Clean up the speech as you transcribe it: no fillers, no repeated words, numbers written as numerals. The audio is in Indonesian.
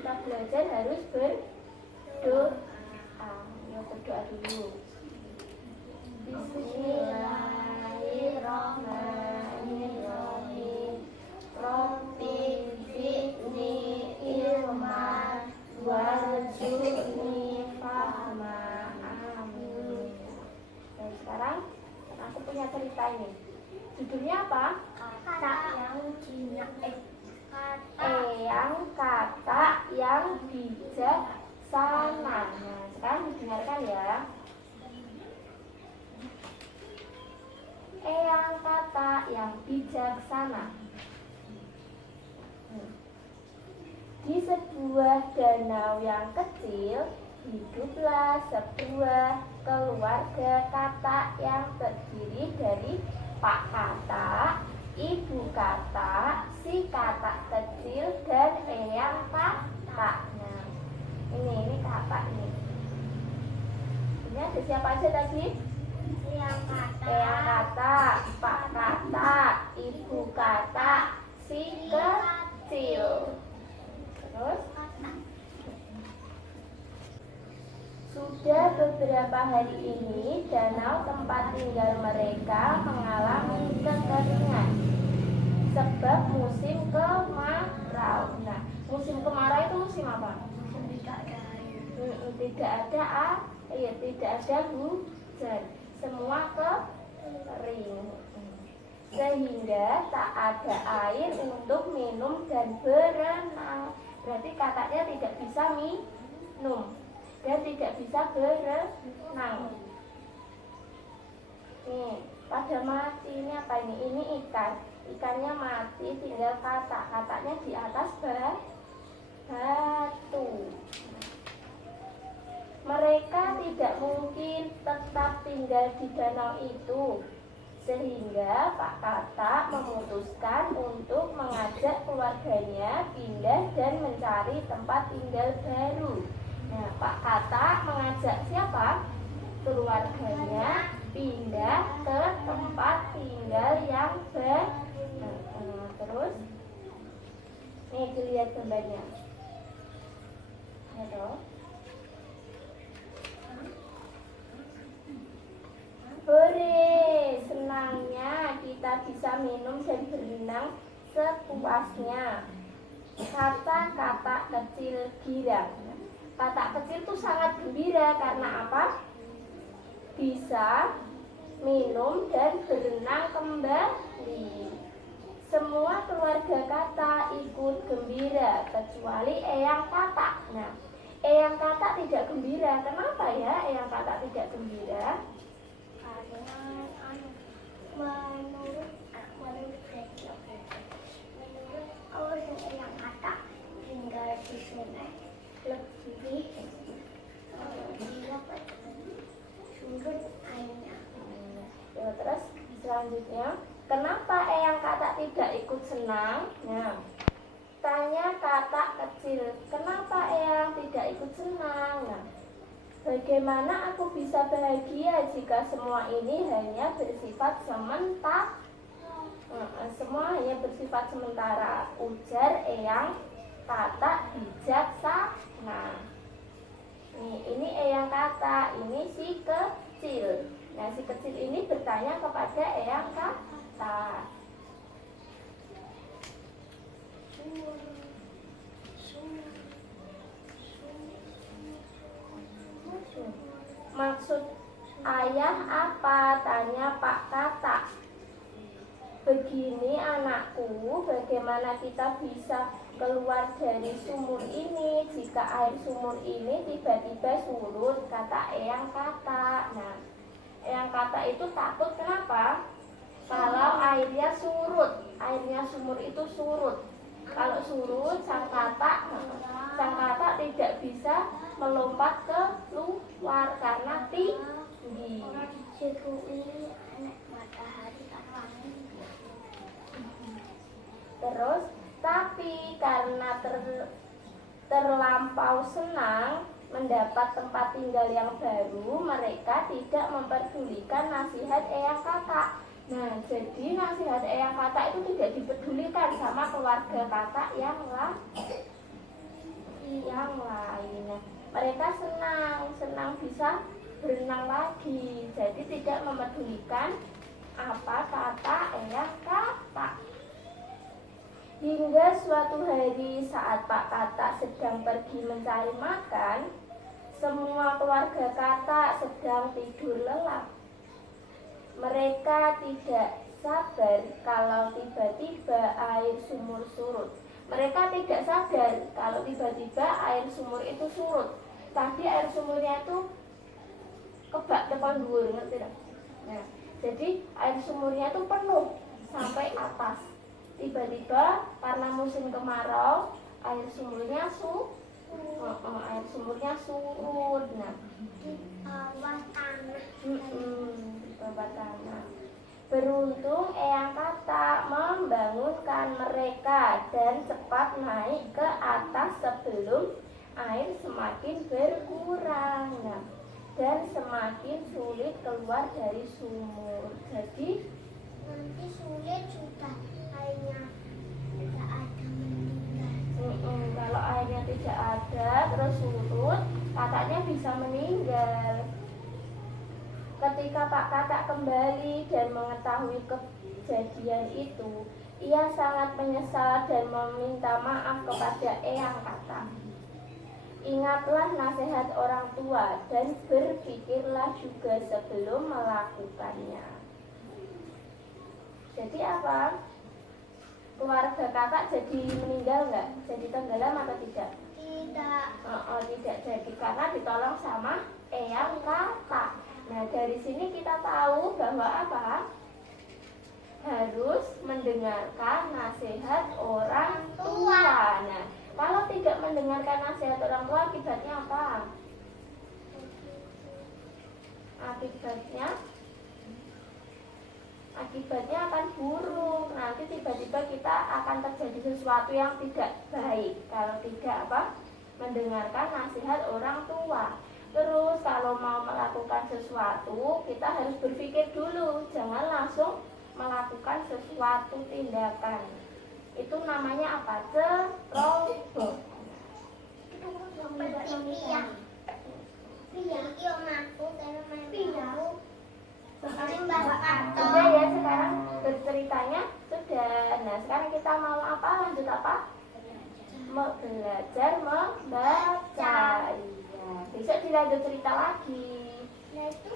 kita belajar harus berdoa. Ya, berdoa dulu. Bismillahirrahmanirrahim. Rabbi zidni ilman warzuqni fahma. Amin. Dan sekarang aku punya cerita ini. Judulnya apa? Kata yang bijak. Kata yang bijaksana. Nah, sekarang didengarkan ya. Kata yang bijaksana. Di sebuah danau yang kecil, hiduplah sebuah keluarga katak yang terdiri dari Pak Katak, Ibu Katak, si katak kecil, dan eyang katak. Nah, ini katak ini. Ini ada siapa aja tadi? Eyang Eyang katak, Pak Katak, Ibu Katak, si kecil. Terus? Sudah beberapa hari ini danau tempat tinggal mereka mengalami kekeringan sebab musim kemarau. Nah, musim kemarau itu musim apa? Tidak ada air, tidak ada hujan, semua kering. Sehingga tak ada air untuk minum dan berenang. Berarti katanya tidak bisa minum dan tidak bisa berenang. Nih, pada mati. Ini apa ini? Ini ikan. Ikannya mati, tinggal katak. Kataknya di atas batu. Mereka tidak mungkin tetap tinggal di danau itu. Sehingga Pak Katak memutuskan untuk mengajak keluarganya pindah dan mencari tempat tinggal baru. Nah, Pak Katak mengajak siapa? Keluarganya pindah ke tempat tinggal yang baru. Terus, nih dilihat gambarnya. Ya dong. Hore, senangnya kita bisa minum dan berenang sepuasnya, kata katak kecil girang. Katak kecil itu sangat gembira karena apa? Bisa minum dan berenang kembali. Semua keluarga katak ikut gembira kecuali eyang katak. Nah, eyang katak tidak gembira. Kenapa ya eyang katak tidak gembira? Menurut eyang katak tinggal di sini lebih surut airnya. Ya, terus selanjutnya, kenapa eyang katak tidak ikut senang? Nah, tanya katak kecil, kenapa eyang tidak ikut senang? Nah, bagaimana aku bisa bahagia jika semua ini hanya bersifat sementara? Semua hanya bersifat sementara, ujar eyang katak bijaksana. Ini eyang katak, ini si kecil. Nah, si kecil ini bertanya kepada eyang katak. Maksud ayah apa? Tanya Pak Katak. Begini anakku, bagaimana kita bisa keluar dari sumur ini jika air sumur ini tiba-tiba surut, kata eyang katak. Nah, eyang katak itu takut kenapa? Kalau airnya surut, airnya sumur itu surut. Kalau surut, sang katak tidak bisa melompat ke luar karena tinggi. Terus, tapi karena terlampau senang mendapat tempat tinggal yang baru, mereka tidak memperdulikan nasihat eyang katak. Nah, jadi nasihat eyang katak itu tidak dipedulikan sama keluarga katak yang lain. yang lainnya. Mereka senang bisa berenang lagi. Jadi tidak memedulikan apa kata eyang katak. Hingga suatu hari saat Pak Katak sedang pergi mencari makan, semua keluarga Katak sedang tidur lelap. Mereka tidak sabar kalau tiba-tiba air sumur surut. Mereka tidak sadar kalau tiba-tiba air sumur itu surut. Tadi air sumurnya itu kebak depan dhuwur, ngerti tak? Nah, jadi air sumurnya itu penuh sampai atas. Tiba-tiba karena musim kemarau, air sumurnya surut. Nah, Di bawah tanah. di bawah tanah. Beruntung eyang katak membangunkan mereka dan cepat naik ke atas sebelum air semakin berkurang. Nah, dan semakin sulit keluar dari sumur. Jadi Nanti sulit sudah airnya tidak ada meninggal. kalau airnya tidak ada terus surut, kataknya bisa meninggal. Ketika Pak Katak kembali dan mengetahui kejadian itu, ia sangat menyesal dan meminta maaf kepada eyang katak. Ingatlah nasihat orang tua dan berpikirlah juga sebelum melakukannya. Jadi apa? Keluarga Katak jadi meninggal nggak? Jadi tenggelam atau tidak? Tidak. Tidak jadi karena ditolong sama eyang katak. Nah, dari sini kita tahu bahwa apa? Harus mendengarkan nasihat orang tua. Nah, kalau tidak mendengarkan nasihat orang tua, akibatnya apa? Akibatnya akan buruk. Nanti tiba-tiba kita akan terjadi sesuatu yang tidak baik kalau tidak apa? Mendengarkan nasihat orang tua. Terus kalau mau melakukan sesuatu, kita harus berpikir dulu, jangan langsung melakukan sesuatu tindakan. Itu namanya apa? Ceroboh. Seperti Pia. Iki om aku karena main aku. Soalnya Mbak Kato. Sudah ya, sekarang berceritanya sudah. Nah, sekarang kita mau apa? Lanjut apa? Belajar membaca. Iya. Besok dilanjut cerita lagi. Nah itu